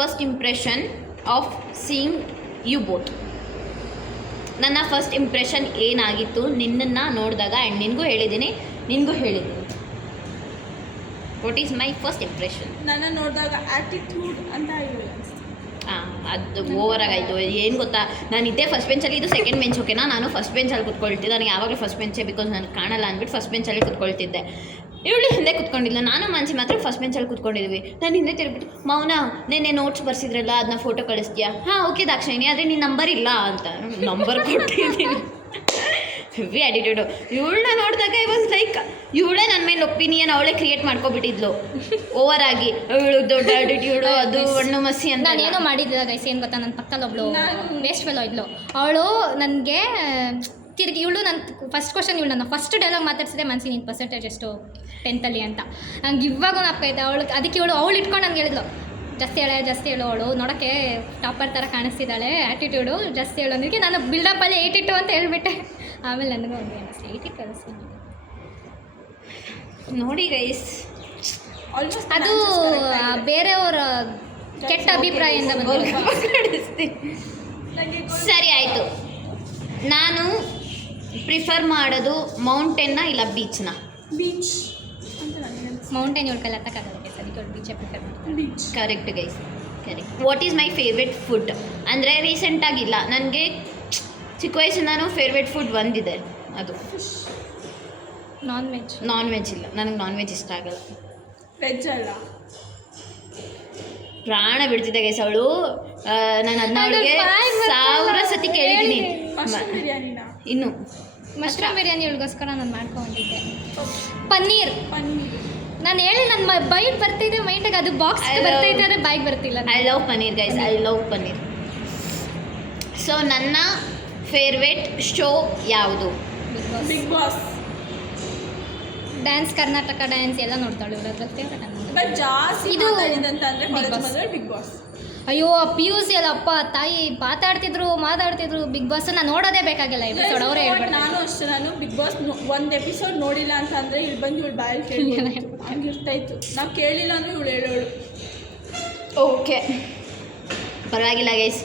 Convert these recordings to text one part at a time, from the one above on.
First impression of seeing you both. ನನ್ನ first impression ಏನಾಗಿತ್ತು ನಿನ್ನನ್ನು ನೋಡಿದಾಗ, ಆ್ಯಂಡ್ ನಿನಗೂ ಹೇಳಿದ್ದೀನಿ. What is my first impression? ನನ್ನ ನೋಡಿದಾಗ ಆ್ಯಟಿಟ್ಯೂಡ್ ಅಂತ ಹೇಳಿ. ಅದು ಓವರ್ ಆಗಾಯಿತು. ಏನು ಗೊತ್ತಾ, ನಾನು ಇದ್ದೇ ಫಸ್ಟ್ ಬೆಂಚಲ್ಲಿ, ಇದು ಸೆಕೆಂಡ್ ಬೆಂಚ್. ಓಕೆನಾ, ನಾನು ಫಸ್ಟ್ ಬೆಂಚಲ್ಲಿ ಕೂತ್ಕೊಳ್ತಿದ್ದೆ. ನನಗೆ ಯಾವಾಗಲೂ ಫಸ್ಟ್ ಬೆಂಚೇ, ಬಿಕಾಸ್ ನನಗೆ ಕಾಣಲ್ಲ ಅಂದ್ಬಿಟ್ಟು ಫಸ್ಟ್ ಬೆಂಚಲ್ಲಿ ಕೂತ್ಕೊಳ್ತಿದ್ದೆ. ಇವಳು ಹಿಂದೆ ಕೂತ್ಕೊಂಡಿಲ್ಲ, ನಾನು ಮಾನ್ಸಿ ಮಾತ್ರ ಫಸ್ಟ್ ಬೆಂಚಲ್ಲಿ ಕೂತ್ಕೊಂಡಿದ್ವಿ. ನಾನು ಹಿಂದೆ ತಿರುಗ್ಬಿಟ್ಟು, ಮೌನ ನೆನ್ನೆ ನೋಟ್ಸ್ ಬರ್ಸಿದ್ರಲ್ಲ, ಅದನ್ನ ಫೋಟೋ ಕಳಿಸ್ತೀಯಾ? ಹಾಂ ಓಕೆ ದಾಕ್ಷಾಯಿನಿ, ಆದರೆ ನಿನ್ನ ನಂಬರ್ ಇಲ್ಲ ಅಂತ. ನಂಬರ್ ಕೊಟ್ಟಿದ್ದೀನಿ. Heavy attitude. ಇವಳನ್ನ ನೋಡಿದಾಗ ಐ ವಾಸ್ ಲೈಕ್, ಇವಳೇ ನನ್ನ ಮೇಲೆ ಒಪಿನಿಯನ್ ಅವಳೇ ಕ್ರಿಯೇಟ್ ಮಾಡ್ಕೊಬಿಟ್ಟಿದ್ಲು ಓವರ್ ಆಗಿ. ಇವಳು ದೊಡ್ಡ ಆ್ಯಟಿಟ್ಯೂಡು, ಅದು ಹಣ್ಣು ಮಸಿ ಅಂತ. ನಾನು ಏನೋ ಮಾಡಿದ್ದಿಲ್ಲ ಗೈಸ್. ಏನು ಗೊತ್ತಾ, ನನ್ನ ಪಕ್ಕದಲ್ಲಿ ಒಬ್ಳು ವೇಸ್ಟ್ ಫೆಲೋ ಇದ್ಲು. ಅವಳು ನನಗೆ ತಿರುಗಿ, ಇವಳು ನನ್ನ ಫಸ್ಟ್ ಕ್ವಶನ್, ಇವಳು ನನ್ನ ಫಸ್ಟ್ ಡೈಲಾಗ್ ಮಾತಾಡ್ಸಿದೆ, ಮನ್ಸಿ ನಿನ್ನ ಪರ್ಸೆಂಟೇಜ್ ಎಷ್ಟು 10th ಅಂತ. ನಂಗೆ ಇವಾಗೂ ನಾಪ್ಕೈತೆ ಅವಳು. ಅದಕ್ಕೆ ಅವಳು ಇಟ್ಕೊಂಡು ನನಗೆ ಹೇಳಿದ್ಲು, ಜಾಸ್ತಿ ಹೇಳು. ಅವಳು ನೋಡೋಕ್ಕೆ ಟಾಪರ್ ಥರ ಕಾಣಿಸ್ತಿದ್ದಾಳೆ, ಆ್ಯಟಿಟ್ಯೂಡು ಜಾಸ್ತಿ ಹೇಳು ಅನ್ನೋದಕ್ಕೆ ನಾನು ಬಿಲ್ಡಪ್ಪಲ್ಲಿ 82 ಅಂತ ಹೇಳ್ಬಿಟ್ಟೆ. ಆಮೇಲೆ ನನಗೂ ಒಂದು 80 ಕಳಿಸ್ತೀನಿ ನೋಡಿ ಗೈಸ್. ಅದು ಬೇರೆಯವರ ಕೆಟ್ಟ ಅಭಿಪ್ರಾಯದಿಂದ ಬಂದಿದೆ. ಸರಿ ಆಯಿತು. ನಾನು ಪ್ರಿಫರ್ ಮಾಡೋದು ಮೌಂಟೇನ್ನ ಇಲ್ಲ ಬೀಚ್ನ? ಬೀಚ್. ಮೌಂಟೇನ್ ಇವಳು ಕೈಲಿ ಹತ್ತಕ್ಕಾಗಲ್ಲ, ಅದಕ್ಕೆ ಅವಳು ಬೀಚೇ ಪ್ರಿಫರ್ ಮಾಡ್ತೀನಿ. Beach correct guys, correct. What is my favourite food ಅಂದರೆ, ರೀಸೆಂಟಾಗಿಲ್ಲ, ನನಗೆ ಚಿಕ್ಕ ವಯಸ್ಸಿಂದಾನು ಫೇವ್ರೆಟ್ ಫುಡ್ ಒಂದಿದೆ, ಅದು ನಾನ್ ವೆಜ್ ಇಲ್ಲ. ನನಗೆ ನಾನ್ ವೆಜ್ ಇಷ್ಟ ಆಗಲ್ಲ. ವೆಜ್ ಅಲ್ಲ, ಪ್ರಾಣ ಬಿಡ್ತಿದ್ದೆ ಗೈಸ್ ಅವಳು. ನಾನು ಅದನ್ನ ಅವಳಿಗೆ 1000 ಸತಿ ಕೇಳಿದ್ದೀನಿ. ಇನ್ನು ಮಶ್ರೂಮ್ ಬಿರಿಯಾನಿ ಇವಳಿಗೋಸ್ಕರ ನಾನು ಮಾಡ್ಕೊಂಡಿದ್ದೆ. ಪನ್ನೀರ್ ನಾನು ಹೇಳಿ ನನ್ನ ಬೈಕ್ ಬರ್ತಿದ್ದೆ ಮೈಂಡಿಗೆ, ಅದು ಬಾಕ್ಸ್ ಬರ್ತೈತೆ ಆದರೆ ಬೈಕ್ ಬರ್ತಿಲ್ಲ. I love paneer guys, I love paneer. So ನನ್ನ ಫೇವ್ರೆಟ್ ಶೋ ಯಾವುದು? Bigg Boss. Dance, Karnataka dance ಎಲ್ಲ ನೋಡ್ತಾಳೆ ಇವಳು. ಅದ್ರ ಫೇವ್ರೆಟ್ ಬಟ್ ಜಾಸ್ತಿ ಇದು ಅಂತಂದರೆ ಬಿಗ್ ಬಾಸ್. ಅಯ್ಯೋ PUC ಅಲ್ಲಪ್ಪ ತಾಯಿ ಮಾತಾಡ್ತಿದ್ರು ಬಿಗ್ ಬಾಸ್. ನಾನು ನೋಡೋದೇ ಬೇಕಾಗಿಲ್ಲ ಎಪಿಸೋಡ್, ಅವರೇ ಹೇಳ್ಬಿಟ್ಟು. ನಾನು ಅಷ್ಟೇ, ನಾನು ಬಿಗ್ ಬಾಸ್ ಒಂದು ಎಪಿಸೋಡ್ ನೋಡಿಲ್ಲ ಅಂತಂದರೆ ಇಲ್ಲಿ ಬಂದು ಇವಳು ಬಾಯಲ್ಲಿ ಕೇಳಿ ಹಂಗಿರ್ತಾಯಿತ್ತು. ನಾವು ಕೇಳಿಲ್ಲ ಅಂದರೆ ಇವಳು ಹೇಳೋಳು. ಓಕೆ, ಪರವಾಗಿಲ್ಲ ಗೈಸ್.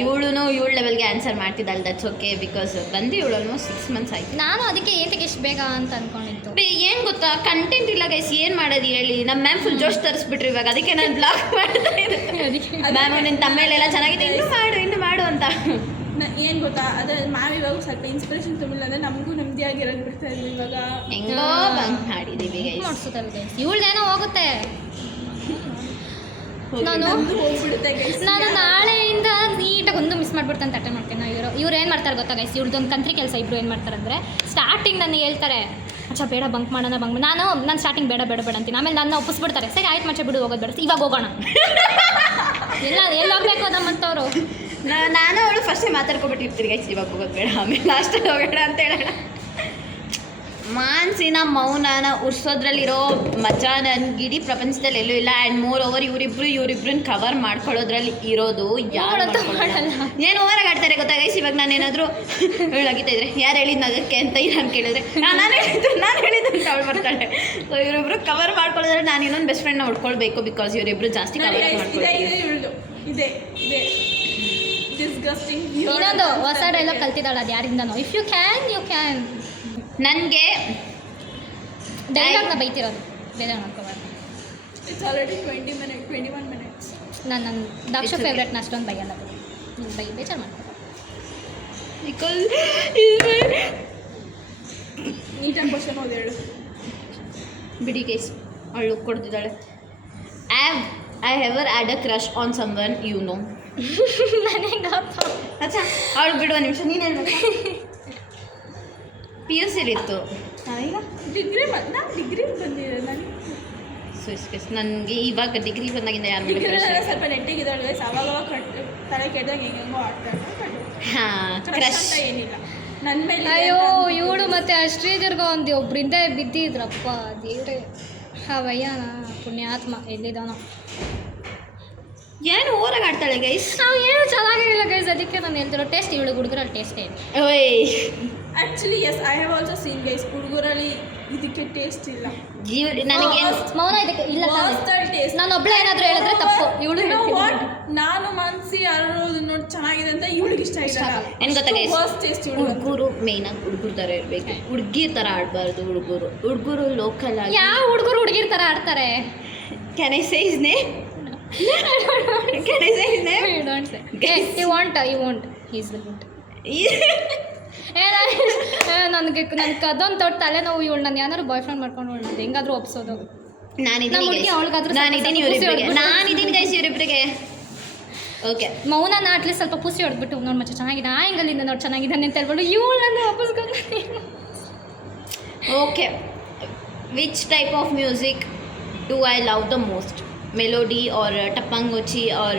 ಇವಳು ಲೆವೆಲ್ಗೆ ಆನ್ಸರ್ ಮಾಡ್ತಿದ್ದಲ್ಲ, ದಟ್ಸ್ ಓಕೆ. ಬಿಕಾಸ್ ಬಂದು ಇವಳು ಆಲ್ಮೋಸ್ಟ್ 6 months ಆಯಿತು. ನಾನು ಅದಕ್ಕೆ ಏತಕ್ಕೆ ಇಷ್ಟು ಬೇಗ ಅಂತ ಅಂದ್ಕೊಂಡಿದ್ದು. ಏನು ಗೊತ್ತಾ, ಕಂಟೆಂಟ್ ಇಲ್ಲ ಗೈಸ್, ಏನು ಮಾಡೋದು ಹೇಳಿ. ನಮ್ಮ ಮ್ಯಾಮ್ ಫುಲ್ ಜೋಶ್ ತರಿಸ್ಬಿಟ್ರು ಇವಾಗ. ಅದಕ್ಕೆ ನಾನು ಬ್ಲಾಗ್ ಮಾಡ್ತಾ ಇದ್ದೆ. ಮ್ಯಾಮ್ ನಿನ್ನ ತಮ್ಮೇಲೆಲ್ಲ ಚೆನ್ನಾಗಿದೆ, ಇನ್ನು ಮಾಡು ಅಂತ. ಏನು ಗೊತ್ತಾ, ಅದು ಮ್ಯಾಮ್ ಇವಾಗ ಸ್ವಲ್ಪ ಇನ್ಸ್ಪಿರೇಷನ್ ತುಂಬಿಲ್ಲ ಅಂದರೆ ನಮಗೂ ನೆಮ್ಮದಿಯಾಗಿರೋದು ಬಿಡ್ತಾ ಇದ್ವಿ. ಇವಾಗ ಹೆಂಗೋ ಬಂಕ್ ಮಾಡಿದ್ದೀವಿ ಗೈಸ್. ಮಾಡಿಸೋದಲ್ಲ ಗೈಸ್, ಇವಳ್ದೇನೋ ಹೋಗುತ್ತೆ. ನಾನು ನಾಳೆಯಿಂದ ನೀಟಾಗಿ ಒಂದು ಮಿಸ್ ಮಾಡ್ಬಿಡ್ತಾನೆ, ಅಟೆಂಡ್ ಮಾಡ್ತೇನೆ. ಇವ್ರು ಏನು ಮಾಡ್ತಾರೆ ಗೊತ್ತಾ ಗೈಸ್, ಇವ್ರದ್ದೊಂದು ಕಂತ್ರಿ ಕೆಲಸ. ಇಬ್ಬರು ಏನು ಮಾಡ್ತಾರೆ ಅಂದರೆ, ಸ್ಟಾರ್ಟಿಂಗ್ ನನಗೆ ಹೇಳ್ತಾರೆ, ಅಚ್ಚ ಬೇಡ ಬಂಕ್ ಮಾಡೋಣ ನಾನು ಸ್ಟಾರ್ಟಿಂಗ್ ಬೇಡ ಅಂತೀನಿ. ಆಮೇಲೆ ನನ್ನ ಒಪ್ಪಿಸ್ಬಿಡ್ತಾರೆ. ಸರಿ ಆಯ್ತು ಮಚ್ಚ ಬಿಡು, ಹೋಗೋದು ಬೇಡ, ಇವಾಗ ಹೋಗೋಣ. ಎಲ್ಲಿ ಹೋಗ್ಬೇಕು ನಮ್ಮಂಥವ್ರು. ನಾನು ಅವಳು ಫಸ್ಟೇ ಮಾತಾಡ್ಕೊಬಿಟ್ಟಿರ್ತೀರಿ ಗೈಸ್, ಇವಾಗ ಹೋಗೋದು ಬೇಡ, ಆಮೇಲೆ ಲಾಸ್ಟಲ್ಲಿ ಹೋಗೋಣ ಅಂತ ಹೇಳೋಣ. ಮಾನಸಿನ ಮೌನನ ಉರ್ಸೋದ್ರಲ್ಲಿರೋ ಮಜಾ ನನಗೆ ಇಡೀ ಪ್ರಪಂಚದಲ್ಲಿ ಎಲ್ಲೂ ಇಲ್ಲ. ಆ್ಯಂಡ್ ಮೋರ್ ಓವರ್ ಇವರಿಬ್ರನ್ನ ಕವರ್ ಮಾಡ್ಕೊಳ್ಳೋದ್ರಲ್ಲಿ ಇರೋದು ಯಾರು ಏನು ಓವರಾಗಿ ಆಡ್ತಾರೆ ಗೊತ್ತಾ ಗೈಸ್. ಇವಾಗ ನಾನು ಏನಾದರೂ ಹೇಳಾಗಿತ್ತಾ ಇದ್ರೆ, ಯಾರು ಹೇಳಿದ್ದು ಅದಕ್ಕೆ ಅಂತ ನಾನು ಕೇಳಿದ್ರೆ, ನಾನು ಹೇಳಿದ್ದು ಅಂತ ಅವಳು ಬರ್ತಾಳೆ. ಸೊ ಇವರಿಬ್ರು ಕವರ್ ಮಾಡ್ಕೊಳ್ಳೋದ್ರೆ ನಾನು ಇನ್ನೊಂದು ಬೆಸ್ಟ್ ಫ್ರೆಂಡ್ನ ಉಟ್ಕೊಳ್ಬೇಕು, ಬಿಕಾಸ್ ಇವರಿಬ್ರು ಜಾಸ್ತಿ ಕವರ್ ಮಾಡ್ಕೊಳ್ತಾರೆ. ಇನ್ನೊಂದು ಹೊಸ ಡೈಲಾಗ್ ಕಲ್ತಿದ್ದಾಳೆ, ಅದು ಯಾರಿಂದನೋ. If you can you can. ನನಗೆ ಡೈಲಾಗ್ನ ಬೈತಿರೋದು ಬೇಜಾರು ಮಾಡ್ಕೋಬಾರ್ದು. It's already 21 minutes. ನನ್ನ ದಾಕ್ಷ ಫೇವ್ರೆಟ್ನ ಅಷ್ಟೊಂದು ಬೈಯಲ್ಲ, ಬೇಜಾರು ಮಾಡ್ಕೋಬಾರ್ದು. ನೀಟಾಗಿ ಕ್ವಶನ್ ಓದಿ ಹೇಳು. ಬಿಡಿ ಗೈಸ್, ಅವಳು ಕೊಡ್ತಿದ್ದಾಳೆ. I ever had a crush on someone you know. ನನಗೆ ಗೊತ್ತು. ಅಚ್ಚಾ ಅವಳು ಬಿಡುವ ನಿಮಿಷ, ನೀನು ಹೇಳ್ಬೇಕು. PUC ಇತ್ತು, ನಾನು ಡಿಗ್ರಿ ಬಂದಿದ್ದೆ. ನನಗೆ ಇವಾಗ ಡಿಗ್ರಿ ಬಂದಾಗಿಂದ ಯಾರು ಸ್ವಲ್ಪ ನೆಟ್ಟಿಗಿದ್ದಾಳೆ, ಅವಾಗ ತಲೆ ಕೆಟ್ಟದಾಗ ಹೆಂಗೋ ಆಡ್ತಾರೆ. ಹಾಂ, ಕ್ರಶ್ ಏನಿಲ್ಲ ನನ್ನ ಮೇಲೆ. ಅಯ್ಯೋ ಇವಳು ಮತ್ತೆ ಅಶ್ರೀದರ್ಗ ಒಂದು ಒಬ್ಬರಿಂದ ಬಿದ್ದಿದ್ರಪ್ಪ ದೇವ್ರೆ. ವಯ್ಯನ ಪುಣ್ಯಾತ್ಮ ಎಲ್ಲಿದ್ದಾನೋ. ಏನು ಓವರಾಗಿ ಆಡ್ತಾಳೆ ಗೈಸ್. ನಾವು ಏನು ಚೆನ್ನಾಗಿಲ್ಲ ಗೈಸ್, ಅದಕ್ಕೆ ನಾನು ಹೇಳ್ತಿರೋ ಟೇಸ್ಟ್ ಇವಳು ಹುಡುಗರಲ್ಲಿ ಟೇಸ್ಟೇ ಇಲ್ಲ. ಓಯ್ actually yes I have also seen guys, ಹುಡುಗರಲ್ಲಿ ಇದಕ್ಕೆ ಟೇಸ್ಟ್ ಇಲ್ಲ. ನನಗೆ ಮೌನ ಇದಕ್ಕೆ ಇಲ್ಲ ಟೇಸ್ಟ್. ನಾನು ಒಬ್ಳೆ ಏನಾದರೂ ಹೇಳಿದ್ರೆ ತಪ್ಪು. ಇವಳು ನಾನು ಮನ್ಸಿ ಯಾರು ನೋಡಿ ಚೆನ್ನಾಗಿದೆ ಅಂತ ಇವಳಿಗೆ ಇಷ್ಟ ಇಲ್ಲ. ಏನು ಗೊತ್ತಾ ಗೈಸ್, ಟೇಸ್ಟ್ ಹುಡುಗರು ಮೇಯ್ನಾಗಿ ಹುಡುಗರ ಥರ ಇರಬೇಕು, ಹುಡುಗಿರ ಥರ ಆಡಬಾರ್ದು. ಹುಡುಗರು ಲೋಕಲ್ ಆಗಿ. ಯಾವ ಹುಡುಗರು ಹುಡುಗಿರ ಥರ ಆಡ್ತಾರೆ? Can I say his name? Can I say his name? You don't say. You won't. He's the good. ನನಗೆ ಅದೊಂದು ದೊಡ್ಡ ತಲೆನೋವು. ಇವಳು ನಾನು ಏನಾದ್ರು ಬಾಯ್ ಫ್ರೆಂಡ್ ಮಾಡ್ಕೊಂಡು ನಾನು ಹೆಂಗಾದ್ರೂ ಒಪ್ಸೋದು. ನಾನಿದ್ದೀನಿ ಗೈಸ್ ಇವರಿಬ್ಬರಿಗೆ. ಓಕೆ, ಮೌನ ಅಟ್ಲೀಸ್ಟ್ ಸ್ವಲ್ಪ ಪುಸಿ ಹೊಡೆದ್ಬಿಟ್ಟು ನೋಡಿ ಮಚ್ಚ ಚೆನ್ನಾಗಿದೆ, ಆ ಹಿಂಗಲ್ಲಿಂದ ನೋಡಿ ಚೆನ್ನಾಗಿದ್ದಾನೆ ಅಂತ ಹೇಳ್ಬಿಟ್ಟು ಇವಳು ನನ್ನ ವಾಪಸ್ಕೊಂಡು. Okay, which type of music do I love the most? Melody or ಟಪ್ಪಂಗೋಚಿ or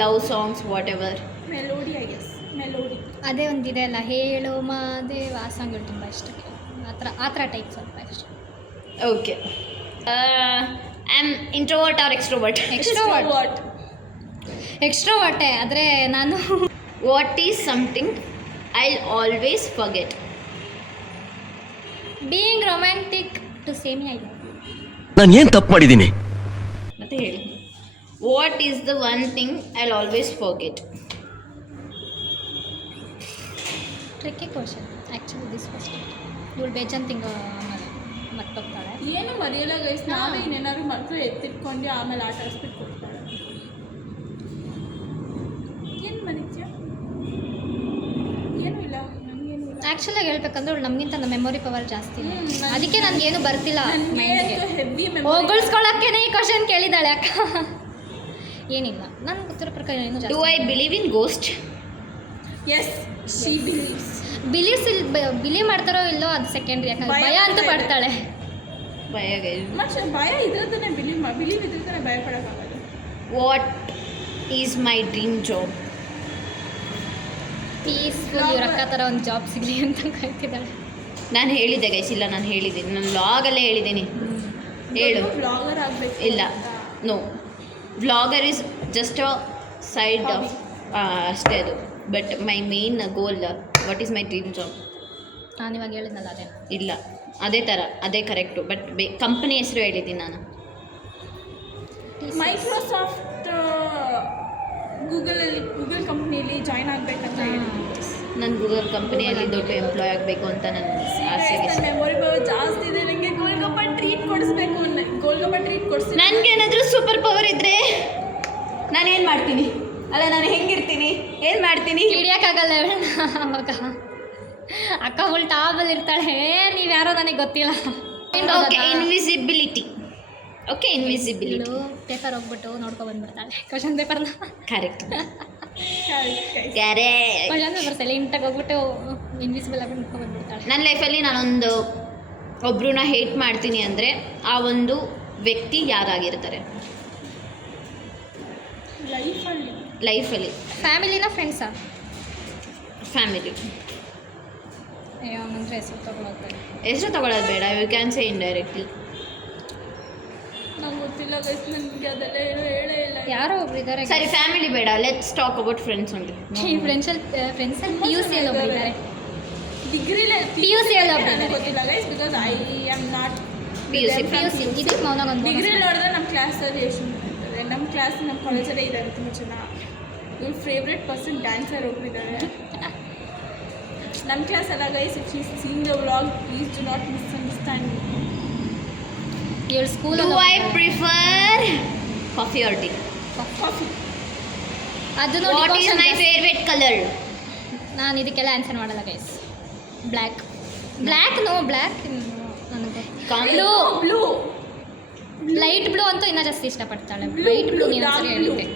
love songs, whatever. Melody, I guess melody. ಅದೇ ಒಂದಿದೆ ಅಲ್ಲ, ಹೇಳು ಮಾದೇವ, ಆ ಸಾಂಗ್ಗಳು ತುಂಬ ಇಷ್ಟ. ಆ ಥರ ಟೈಪ್ ಸ್ವಲ್ಪ ಇಷ್ಟ. Okay, I am introvert or extrovert? ಎಕ್ಸ್ಟ್ರೋವರ್ಟೇ, ಆದರೆ ನಾನು. What is something I always forget? Being romantic to say me I love you. ನಾನು ಏನು ತಪ್ಪು ಮಾಡಿದ್ದೀನಿ? ಮತ್ತೆ ಹೇಳಿ, what is the one thing I always forget? Tricky question actually this first. ಇವಳು ಬೇಜಾನ್ ತಿಂಗ ಮತ್ತೋಗ್ತಾಳೆ. ಏನು ಮರೆಯಲ್ಲ ಗೈಸ್, ನಾವೇ ಇನ್ನೇನಾದ್ರು ಮಕ್ಕಳು ಎತ್ತಿಟ್ಕೊಂಡು ಆಮೇಲೆ ಆಟ ಆಡಿಸ್ಬಿಟ್ಟು ಕೊಡ್ತಾಳೆ. ಏನು ಮರಿತ್ಯ? ಏನೂ ಇಲ್ಲ, ನನಗೇನು ಇಲ್ಲ. ಆ್ಯಕ್ಚುಲಾಗಿ ಹೇಳ್ಬೇಕಂದ್ರೆ ಅವಳು ನಮಗಿಂತ ನಮ್ಮ ಮೆಮೊರಿ ಪವರ್ ಜಾಸ್ತಿ. ಅದಕ್ಕೆ ನನಗೇನು ಬರ್ತಿಲ್ಲ ಮೈಂಡ್ಗೆ. ಹೆವಿ ಹೋಗಳ್ಸ್ಕೊಳಕ್ಕೇನೆ ಈ ಕ್ವಶನ್ ಕೇಳಿದ್ದಾಳೆ ಅಕ್ಕ. ಏನಿಲ್ಲ, ನನಗೆ ಗೊತ್ತಿರೋ ಪ್ರಕಾರ ಏನು do I believe in ghost? Yes, she believes. Believe ಮಾಡ್ತಾರೋ ಇಲ್ಲೋ ಅದು ಸೆಕೆಂಡ್ರಿ. ಯಾಕಂದ್ರೆ ಭಯ ಅಂತೂ ಪಡ್ತಾಳೆ. ಮತ್ತೆ ಭಯ ಇದ್ರದನ್ನೇ ಬಿಲೀವ್ ಇದ್ರದನ್ನೇ ಭಯ ಪಡೋಕ್ಕಾಗಲ್ಲ. What is my dream job? Peaceful ಇವ್ರ ಅಕ್ಕ ಥರ ಒಂದು ಜಾಬ್ ಸಿಗಲಿ ಅಂತ ಕಾಯ್ತಿದ್ದಾಳೆ. ನಾನು ಹೇಳಿದ್ದೆ ಗೈಸ್, ಇಲ್ಲ ನಾನು ಹೇಳಿದ್ದೀನಿ, ನಾನು ವ್ಲಾಗಲ್ಲೇ ಹೇಳಿದ್ದೀನಿ. ಹೇಳು. ಬ್ಲಾಗರ್ ಆಗಬೇಕು? ಇಲ್ಲ, no, vlogger is just a side of ಅಷ್ಟೇ ಅದು. But my main goal, what is my dream job? ನಾನು ಇವಾಗ ಹೇಳಿದ್ನಲ್ಲ ಅದೇ. ಇಲ್ಲ, ಅದೇ ಥರ, ಅದೇ ಕರೆಕ್ಟು. ಬಟ್ ಕಂಪ್ನಿ ಹೆಸರು ಹೇಳಿದ್ದೀನಿ ನಾನು. ಮೈಕ್ರೋಸಾಫ್ಟ್ ಗೂಗಲ್ ಕಂಪ್ನಿಯಲ್ಲಿ ಜಾಯ್ನ್ ಆಗಬೇಕಂತ ಹೇಳಿದ್ದೀನಿ. ನಾನು ಗೂಗಲ್ ಕಂಪ್ನಿಯಲ್ಲಿ ದೊಡ್ಡ ಎಂಪ್ಲಾಯ್ ಆಗಬೇಕು ಅಂತ ನನ್ನ ಆಸೆ. ನನ್ನ ಮೆಮೊರಿ ಪವರ್ ಜಾಸ್ತಿ ಇದೆ, ನನಗೆ ಗೋಲ್ಗಪ್ಪ ಟ್ರೀಟ್ ಕೊಡಿಸ್ಬೇಕು. ಗೋಲ್ಗಪ್ಪ ಟ್ರೀಟ್ ಕೊಡಿಸಿ. ನನಗೇನಾದರೂ ಸೂಪರ್ ಪವರ್ ಇದ್ದರೆ ನಾನೇನು ಮಾಡ್ತೀನಿ? ಅಲ್ಲ, ನಾನು ಹೆಂಗಿರ್ತೀನಿ, ಏನು ಮಾಡ್ತೀನಿ? ಹಿಡಿಯೋಕ್ಕಾಗಲ್ಲ ಅವಾಗ. ಅಕ್ಕ ಫುಲ್ ಟಾಬಲ್ಲಿ ಇರ್ತಾಳೆ, ನೀವು ಯಾರೋ ನನಗೆ ಗೊತ್ತಿಲ್ಲ. ಓಕೆ, ಇನ್ವಿಸಿಬಿಲಿಟಿ. ಓಕೆ, ಇನ್ವಿಸಿಬಿಲಿಟಿ. ಪೇಪರ್ ಹೋಗ್ಬಿಟ್ಟು ನೋಡ್ಕೊಂಡು ಬಂದ್ಬಿಡ್ತಾಳೆ ಕ್ವಶನ್ ಪೇಪರ್ನ. ಕರೆಕ್ಟ್. ಕ್ವಶನ್ ಪೇಪರ್ ಸೈಲೆಂಟಾಗಿ ಹೋಗ್ಬಿಟ್ಟು ಇನ್ವಿಸಿಬಲ್ ಆಗಿ ನೋಡ್ಕೊಂಡು ಬಂದ್ಬಿಡ್ತಾಳೆ. ನನ್ನ ಲೈಫಲ್ಲಿ ನಾನೊಂದು ಒಬ್ರನ್ನ ಹೇಟ್ ಮಾಡ್ತೀನಿ ಅಂದರೆ ಆ ಒಂದು ವ್ಯಕ್ತಿ ಯಾರಾಗಿರ್ತಾರೆ ಲೈಫಲ್ಲಿ? ಫ್ಯಾಮಿಲಿನ ಫ್ರೆಂಡ್ಸಾ? ಫ್ಯಾಮಿಲಿ. ಅಯ್ಯೋ, ಅಂದರೆ ಹೆಸರು ತಗೊಳ್ಳೋದು. ಹೆಸರು ತಗೊಳ್ಳೋದು ಬೇಡ, ಯು ಕ್ಯಾನ್ ಸೇ ಇಂಡೈರೆಕ್ಟ್ಲಿ. ನಂಗೆ ಗೊತ್ತಿಲ್ಲ ಗೈಸ್, ನನಗೆ ಅದೆಲ್ಲ ಏನೂ ಹೇಳೇ ಇಲ್ಲ. ಯಾರೋ ಒಬ್ರು ಇದ್ದಾರೆ. ಸರಿ, ಫ್ಯಾಮಿಲಿ ಬೇಡ, let's talk about friends only. ಫ್ರೆಂಡ್ಸಲ್ಲಿ ಪಿ ಯು ಸಿಯಲ್ಲಿ ಒಬ್ಬರಿದ್ದಾರೆ. ಡಿಗ್ರಿಲೇ PUC ಅಲ್ಲಿ ಒಬ್ಬರಿದ್ದಾರೆ. ಗೊತ್ತಿಲ್ಲ guys, because I am not PUC. ಇದಕ್ಕೆ ಮೌನಾಗೊಂದು ಡಿಗ್ರಿ ನೋಡಿದ್ರೆ ನಮ್ಮ ಕ್ಲಾಸಲ್ಲಿ ಎಷ್ಟು ಇರ್ತದೆ, ನಮ್ಮ ಕ್ಲಾಸ್ ನಮ್ಮ ಕಾಲೇಜಲ್ಲೇ ಇದ್ದಾರೆ ತುಂಬ ಜನ. ಇವ್ರ ಫೇವ್ರೆಟ್ ಪರ್ಸನ್ ಡ್ಯಾನ್ಸರ್ ಒಬ್ಬರಿದ್ದಾರೆ ನಮ್ಮ ಕ್ಲಾಸ್ ಎಲ್ಲ guys. If she is seeing the vlog, please do not misunderstand me. ಇವಳು school. Do I prefer coffee or tea? Coffee. ಅದು what is my favourite colour? ನಾನು ಇದಕ್ಕೆಲ್ಲ ಆನ್ಸರ್ ಮಾಡಲ್ಲ ಗೈಸ್. ಬ್ಲ್ಯಾಕ್. ನೋ ಬ್ಲ್ಯಾಕ್ ನನಗೆ blue. Blue, light blue ಅಂತೂ ಇನ್ನೂ ಜಾಸ್ತಿ ಇಷ್ಟಪಡ್ತಾಳೆ. ಲೈಟ್ ಬ್ಲೂ ನೀನು ಸರಿ ಹೇಳಿದ್ದೆ.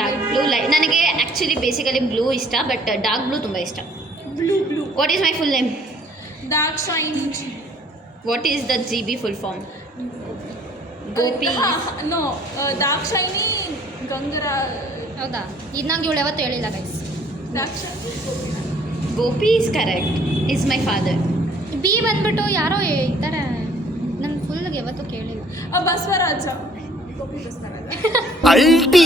Dark blue. ನನಗೆ ಆ್ಯಕ್ಚುಲಿ ಬೇಸಿಕಲಿ ಬ್ಲೂ ಇಷ್ಟ, ಬಟ್ ಡಾರ್ಕ್ ಬ್ಲೂ ತುಂಬ ಇಷ್ಟ. Blue. What is my full name? Dakshayini. What is the GB full form? Gopi. No, Dakshayini Gangara. ಹೌದಾ? ಇದು ನಂಗೆ ಇವಳು ಯಾವತ್ತೂ ಹೇಳಿಲ್ಲ guys. Dakshayini Gopi is correct, is my father. ಬಿ ಬಂದ್ಬಿಟ್ಟು ಯಾರೋ ಇದ್ದಾರೆ, ನನ್ನ ಫುಲ್ಗೆ ಯಾವತ್ತೂ ಕೇಳಿಲ್ಲ. ಬಸವರಾಜ. ಗೋಪಿ ಬಸವರಾಜ. ಅಲ್ಟಿ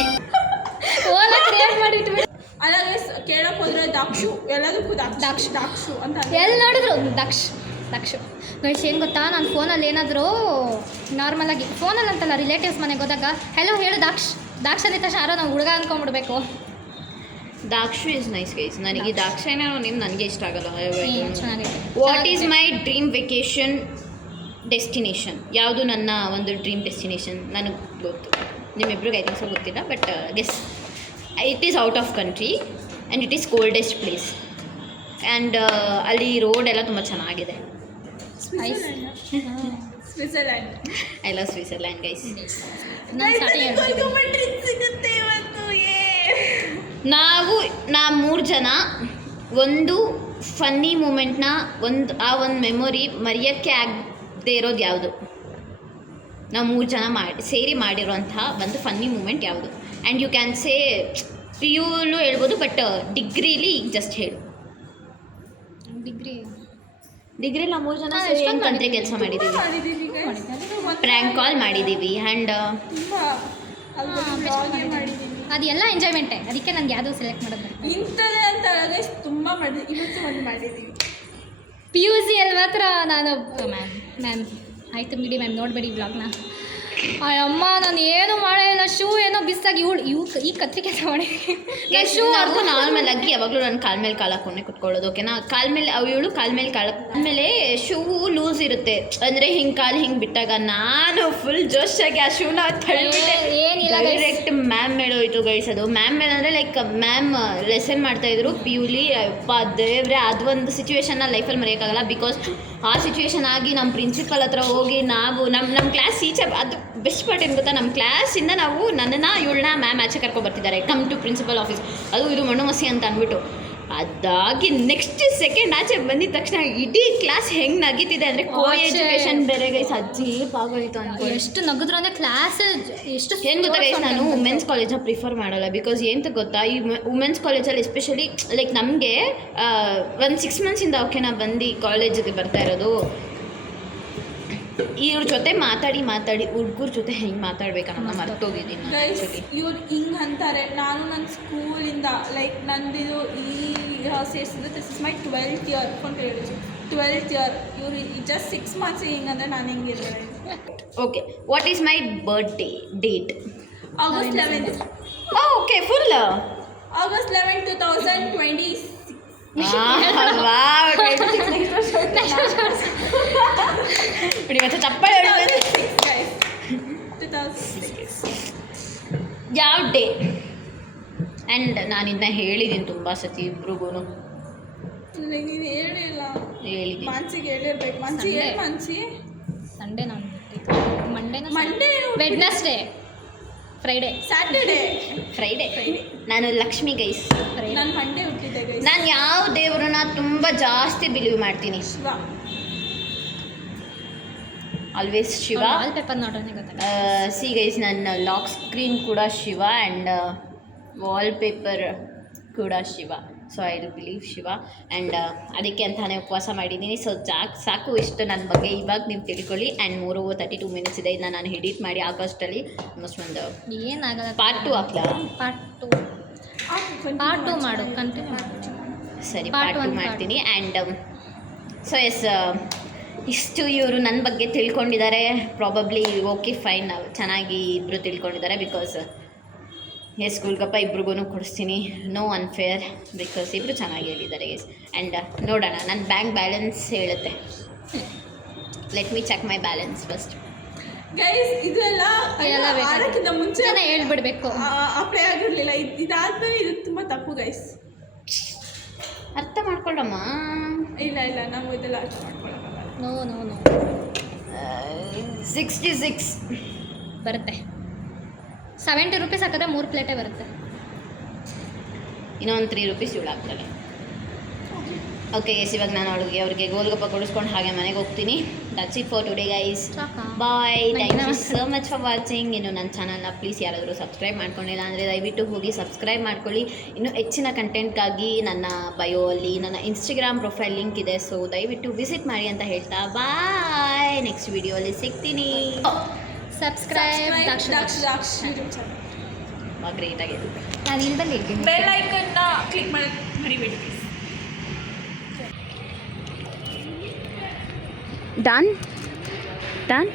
ಓಲಾ ಕ್ರಿಯೇಟ್ ಮಾಡಿಟ್ಬಿಟ್ಟು ಅಲ್ಲ ಗೈಸ್ ಕೇಳಕ್ ಹೋದ್ರೆ ದಾಕ್ಷು ಎಲ್ಲದಕ್ಕೂ ದಾಕ್ಷು ಅಂತ ಎಲ್ಲಿ ನೋಡಿದ್ರು ದಕ್ಷ ಗೈಸ್ ಏನು ಗೊತ್ತಾ ನಾನು ಫೋನಲ್ಲಿ ಏನಾದರೂ ನಾರ್ಮಲಾಗಿ ಫೋನಲ್ಲಿ ಅಂತಲ್ಲ ರಿಲೇಟಿವ್ಸ್ ಮನೆಗೆ ಹೋದಾಗ ಹೆಲೋ ಹೇಳು ದಾಕ್ಷ ಅಂದ ತಕ್ಷಣ ಯಾರೋ ನಾವು ಹುಡುಗ ಅಂದ್ಕೊಂಡ್ಬಿಡ್ಬೇಕು. ದಾಕ್ಷು ಇಸ್ ನೈಸ್ ಗೈಸ್. ನನಗೆ ದಾಕ್ಷಾಯಣ ನೇಮ್ ನನಗೆ ಇಷ್ಟ ಆಗಲ್ಲ. ಚೆನ್ನಾಗೈತೆ. What is my dream vacation destination? ಯಾವುದು ನನ್ನ ಒಂದು ಡ್ರೀಮ್ ಡೆಸ್ಟಿನೇಷನ್ ನನಗೆ ಗೊತ್ತು, ನಿಮ್ಮಿಬ್ರಿಗೆ ಐ ಥಿಂಕ್ ಸೊ ಗೊತ್ತಿಲ್ಲ, but guess it is out of country and it is coldest place and ಅಲ್ಲಿ ರೋಡ್ ಎಲ್ಲ ತುಂಬ ಚೆನ್ನಾಗಿದೆ. Switzerland. I love Switzerland guys. ನಾನು ಸ್ಟಾರ್ಟಿಂಗ್ ಸಿಗುತ್ತೆ ಇವತ್ತು. ನಾವು 3 ಜನ ಒಂದು ಫನ್ನಿ ಮೂಮೆಂಟ್ನ ಒಂದು ಮೆಮೊರಿ ಮರೆಯೋಕ್ಕೆ ಆಗದೆ ಇರೋದು ಯಾವುದು? ನಾವು 3 ಜನ ಸೇರಿ ಮಾಡಿರೋಂತಹ ಒಂದು ಫನ್ನಿ ಮೂಮೆಂಟ್ ಯಾವುದು? And you can say P ಯುಲು ಹೇಳ್ಬೋದು, ಬಟ್ ಡಿಗ್ರೀಲಿ ಈಗ ಜಸ್ಟ್ ಹೇಳು. ಡಿಗ್ರಿ ನಾವು 3 ಜನ ಸೇರಿ ಎಷ್ಟೊಂದು ಕಂತ್ರಿ ಕೆಲಸ ಮಾಡಿದ್ದೀವಿ, ಮಾಡಿದ್ದೀವಿ guys. ಪ್ರ್ಯಾಂಕ್ ಕಾಲ್ ಮಾಡಿದ್ದೀವಿ ಆ್ಯಂಡ್ ತುಂಬಾ ಬ್ಲಾಗೇ ಮಾಡಿದ್ದೀವಿ. ಅದೆಲ್ಲ ಎಂಜಾಯ್ಮೆಂಟೇ, ಅದಕ್ಕೆ ನನಗೆ ಯಾವುದು ಸೆಲೆಕ್ಟ್ ಮಾಡೋದು ಇಂಥದ್ದೇ ಅಂತ ಗೈಸ್ ತುಂಬಾ ಮಾಡಿದ್ದೀವಿ. ಇವತ್ತು ಒಂದು ಮಾಡಿದ್ದೀವಿ. PUC ಅಲ್ಲಿ ಮಾತ್ರ ನಾನು ಮ್ಯಾಮ್ ಆಯಿತು ಬಿಡಿ ಮ್ಯಾಮ್, ನೋಡಬೇಡಿ ಬ್ಲಾಗ್ನ. ಅಮ್ಮ ನಾನು ಏನು ಮಾಡಿಲ್ಲ, ಶೂ ಏನೋ ಬಿಸ್ಸಾಗಿ ಈ ಕತ್ರಿಕೆ ತಗೊಂಡಿದ್ದೀನಿ. ಶೂ ಅರ್ದು ನಾರ್ಮಲ್ ಆಗಿ ಯಾವಾಗಲೂ ನಾನು ಕಾಲ ಮೇಲೆ ಕಾಲು ಹಾಕೊಂಡೆ ಕುತ್ಕೊಳ್ಳೋದು. ಓಕೆನಾ? ಕಾಲ ಮೇಲೆ ಇವಳು ಕಾಲ ಮೇಲೆ ಆಮೇಲೆ ಶೂ ಲೂಸ್ ಇರುತ್ತೆ, ಅಂದರೆ ಹಿಂಗೆ ಕಾಲು ಹಿಂಗೆ ಬಿಟ್ಟಾಗ ನಾನು ಫುಲ್ ಜೋಶಾಗಿ ಆ ಶೂನ ತಳ್ಳಿಬಿಟ್ಟೆ. ಏನಿಲ್ಲ ಡೈರೆಕ್ಟ್ ಮ್ಯಾಮ್ ಹೇಳೋಯ್ತು ಗೈಸ್. ಅದು ಮ್ಯಾಮ್ ಮೇಲಂದರೆ ಲೈಕ್ ಮ್ಯಾಮ್ ಲೆಸನ್ ಮಾಡ್ತಾಯಿದ್ರು PUಲಿ. ಅಪ್ಪ ದೇವ್ರೆ, ಅದೊಂದು ಸಿಚುವೇಶನ್ನ ಲೈಫಲ್ಲಿ ಮರೆಯೋಕ್ಕಾಗಲ್ಲ. ಬಿಕಾಸ್ ಆ ಸಿಚುವೇಶನ್ ಆಗಿ ನಮ್ಮ ಪ್ರಿನ್ಸಿಪಲ್ ಹತ್ರ ಹೋಗಿ ನಾವು ನಮ್ಮ ಕ್ಲಾಸ್ ಟೀಚರ್, ಅದು ಬೆಸ್ಟ್ ಪಾರ್ಟ್ ಏನು ಗೊತ್ತಾ, ನಮ್ಮ ಕ್ಲಾಸಿಂದ ನಾವು ಇವಳನ್ನ ಮ್ಯಾಮ್ ಆಚೆ ಕರ್ಕೊಬರ್ತಿದ್ದಾರೆ, ಕಮ್ ಟು ಪ್ರಿನ್ಸಿಪಲ್ ಆಫೀಸ್, ಇದು ಮಣ್ಣು ಮಸಿ ಅಂತ ಅಂದ್ಬಿಟ್ಟು. ಅದಾಗಿ ನೆಕ್ಸ್ಟ್ ಸೆಕೆಂಡ್ ಆಚೆ ಬಂದಿದ ತಕ್ಷಣ ಇಡೀ ಕ್ಲಾಸ್ ಹೆಂಗೆ ನಗೀತಿದೆ ಅಂದರೆ ಕೋ ಎಜುಕೇಷನ್ ಬೇರೆ ಗೈಸ್. ಅಜ್ಜೀಪ್ ಆಗೋಯ್ತು ಅನ್ಕೊಂಡು ಎಷ್ಟು ನಗಿದ್ರು ಅಂದರೆ ಕ್ಲಾಸ್ ಎಷ್ಟು ಏನು ಗೊತ್ತಾ ಗೈಸ್, ನಾನು ವುಮೆನ್ಸ್ ಕಾಲೇಜನ್ನ ಪ್ರಿಫರ್ ಮಾಡಲ್ಲ. ಬಿಕಾಸ್ ಏನು ಗೊತ್ತಾ, ಈ ವುಮೆನ್ಸ್ ಕಾಲೇಜಲ್ಲಿ ಎಸ್ಪೆಷಲಿ ಲೈಕ್ ನಮಗೆ ಒಂದು 6 ಮಂತ್ಸಿಂದ ಓಕೆನಾ ಬಂದು ಕಾಲೇಜಿಗೆ ಬರ್ತಾ ಇರೋದು. ಇವ್ರ ಜೊತೆ ಮಾತಾಡಿ ಹುಡುಗರ ಜೊತೆ ಹೆಂಗೆ ಮಾತಾಡ್ಬೇಕನ್ನೋದನ್ನ ಮರ್ತೋಗಿದ್ದೀನಿ ನಾನು ಗೈಸ್. ಆ್ಯಕ್ಚುಲಿ. ಇವ್ರು ಹಿಂಗೆ ಅಂತಾರೆ. ನಾನು ನನ್ನ ಸ್ಕೂಲಿಂದ ಲೈಕ್ ನಂದಿದು ಈಗ ಸೇರಿಸಿದ್ರೆ this is my 12th year. 12th year. ಇವರು ಜಸ್ಟ್ 6 ಮಂತ್ಸ್ ಹಿಂಗಂದ್ರೆ ನಾನು ಹೆಂಗಿದ್ದಾರೆ. Okay, what is my birthday date? August 11th. Okay, full August 11, 2026. ಮತ್ತೆ ಚಪ್ಪಾಳೆ 2006 guys. 2006. ಯಾವ ಡೇ? ಆ್ಯಂಡ್ ನಾನು ಇದನ್ನ ಹೇಳಿದ್ದೀನಿ ತುಂಬ ಸತಿ ಇಬ್ರಿಗೂ ನೀನು ಹೇಳಿಲ್ಲ. ಹೇಳಿದ್ದೀನಿ. ಮಾನ್ಸಿಗೆ ಹೇಳಿರ್ಬೇಕು. ಮಾನ್ಸಿ ಹೇಳಿ ಮಾನ್ಸಿ. ಸಂಡೇ ನಾನು ಮಂಡೇ ವೆಡ್ನಸ್ಡೇ ಫ್ರೈಡೇ ಫ್ರೈಡೇ. ನಾನು ಲಕ್ಷ್ಮಿ ಗೈಸ್. ನಾನು ಮಂಡೇ ಹುಟ್ಟಿದ್ದೆ ಗೈಸ್. ನಾನು ಯಾವ ದೇವ್ರನ್ನ ತುಂಬ ಜಾಸ್ತಿ ಬಿಲೀವ್ ಮಾಡ್ತೀನಿ? Shiva. Always Shiva. Wall paper ನೋಡೋಣ ಗೊತ್ತಾಗ. ಸಿ ಗೈಸ್, ನನ್ನ ಲಾಕ್ ಸ್ಕ್ರೀನ್ ಕೂಡ ಶಿವ ಆ್ಯಂಡ್ ವಾಲ್ ಪೇಪರ್ ಕೂಡ Shiva. So I believe Shiva and ಅದಕ್ಕೆ ಅಂತಾನೆ ಉಪವಾಸ ಮಾಡಿದ್ದೀನಿ. ಸೊ ಸಾಕು ಇಷ್ಟು ನನ್ನ ಬಗ್ಗೆ ಇವಾಗ ನೀವು ತಿಳ್ಕೊಳ್ಳಿ. ಆ್ಯಂಡ್ 32 minutes ಇದೆ. ಇದನ್ನ ನಾನು ಎಡಿಟ್ ಮಾಡಿ ಆಗಸ್ಟಲ್ಲಿ ಆಲ್ಮೋಸ್ಟ್ ಒಂದು ಏನಾಗಲ್ಲ. ಪಾರ್ಟ್ 2 ಹಾಕ್ಲಾ? ಪಾರ್ಟ್ 2 ಮಾಡು, ಕಂಟಿನ್ಯೂ ಮಾಡು. ಸರಿ, Part ಪಾರ್ಟ್ 2 1 ಮಾಡ್ತೀನಿ. ಆ್ಯಂಡ್ ಸೊ ಎಸ್, ಇಷ್ಟು ಇವರು ನನ್ನ ಬಗ್ಗೆ ತಿಳ್ಕೊಂಡಿದ್ದಾರೆ. ಪ್ರಾಬಬ್ಲಿ ಓಕೆ ಫೈನ್, ಚೆನ್ನಾಗಿ ಇಬ್ಬರು ತಿಳ್ಕೊಂಡಿದ್ದಾರೆ. ಬಿಕಾಸ್ ಎಸ್ ಗುಲ್ಗಪ್ಪ ಇಬ್ರಿಗೂ ಕೊಡಿಸ್ತೀನಿ, ನೋ ಅನ್ಫೇರ್, ಬಿಕಾಸ್ ಇಬ್ಬರು ಚೆನ್ನಾಗಿ ಹೇಳಿದ್ದಾರೆ ಎಸ್. ಆ್ಯಂಡ್ ನೋಡೋಣ, ನನ್ನ ಬ್ಯಾಂಕ್ ಬ್ಯಾಲೆನ್ಸ್ ಹೇಳುತ್ತೆ. ಲೆಟ್ ಮೀ ಚೆಕ್ ಮೈ ಬ್ಯಾಲೆನ್ಸ್ ಫಸ್ಟ್. ಗೈಸ್ ಇದೆಲ್ಲ ಎಲ್ಲ ಬೇಕಾಗುತ್ತೆ. ಅದಕ್ಕಿಂತ ಮುಂಚೆ ಹೇಳ್ಬಿಡ್ಬೇಕು. ಅಪ್ಲೈ ಆಗಿರಲಿಲ್ಲ. ಇದಾದ್ಮೇಲೆ ಇದು ತುಂಬ ತಪ್ಪು ಗೈಸ್. ಅರ್ಥ ಮಾಡ್ಕೊಳ್ಳಮ್ಮ. ಇಲ್ಲ ನಾವು ಇದೆಲ್ಲ ಅರ್ಥ ಮಾಡ್ಕೊಳ್ಳೋಕ್ಕಲ್ಲ. ನೋ 66 ಬರುತ್ತೆ. 70 ರೂಪೀಸ್ ಹಾಕಿದ್ರೆ 3 ಪ್ಲೇಟೇ ಬರುತ್ತೆ. ಇನ್ನೊಂದು 3 ರೂಪೀಸ್ ಇವಳು ಹಾಕ್ತಾಳೆ. ಓಕೆ ಗೈಸ್, ಇವಾಗ ನಾನು ಅವ್ರಿಗೆ ಗೋಲ್ಗಪ್ಪ ಕೊಡಿಸ್ಕೊಂಡು ಹಾಗೆ ಮನೆಗೆ ಹೋಗ್ತೀನಿ. That's it for today guys. Bye. Thank you so much for watching. ಇನ್ನು ನನ್ನ ಚಾನಲ್ನ ಪ್ಲೀಸ್ ಯಾರಾದರೂ ಸಬ್ಸ್ಕ್ರೈಬ್ ಮಾಡ್ಕೊಂಡಿಲ್ಲ ಅಂದರೆ ದಯವಿಟ್ಟು ಹೋಗಿ ಸಬ್ಸ್ಕ್ರೈಬ್ ಮಾಡ್ಕೊಳ್ಳಿ. ಇನ್ನು ಹೆಚ್ಚಿನ ಕಂಟೆಂಟ್ಗಾಗಿ ನನ್ನ ಬಯೋ ಅಲ್ಲಿ ನನ್ನ ಇನ್ಸ್ಟಾಗ್ರಾಮ್ ಪ್ರೊಫೈಲ್ ಲಿಂಕ್ ಇದೆ. ಸೊ ದಯವಿಟ್ಟು ವಿಸಿಟ್ ಮಾಡಿ ಅಂತ ಹೇಳ್ತಾ ಬಾಯ್. ನೆಕ್ಸ್ಟ್ ವಿಡಿಯೋಲಿ ಸಿಗ್ತೀನಿ. Subscribe Daksha YouTube channel. ತುಂಬ ಗ್ರೇಟ್ ಆಗಿದೆ. ನಾನು ಇಲ್ದಲ್ಲಿ ಹೇಳ್ತೀನಿ. ಬೆಲ್ ಐಕನ್ನ ಕ್ಲಿಕ್ ಮಾಡಿ ಮರಿಬೇಡಿ ಪ್ಲೀಸ್. Done done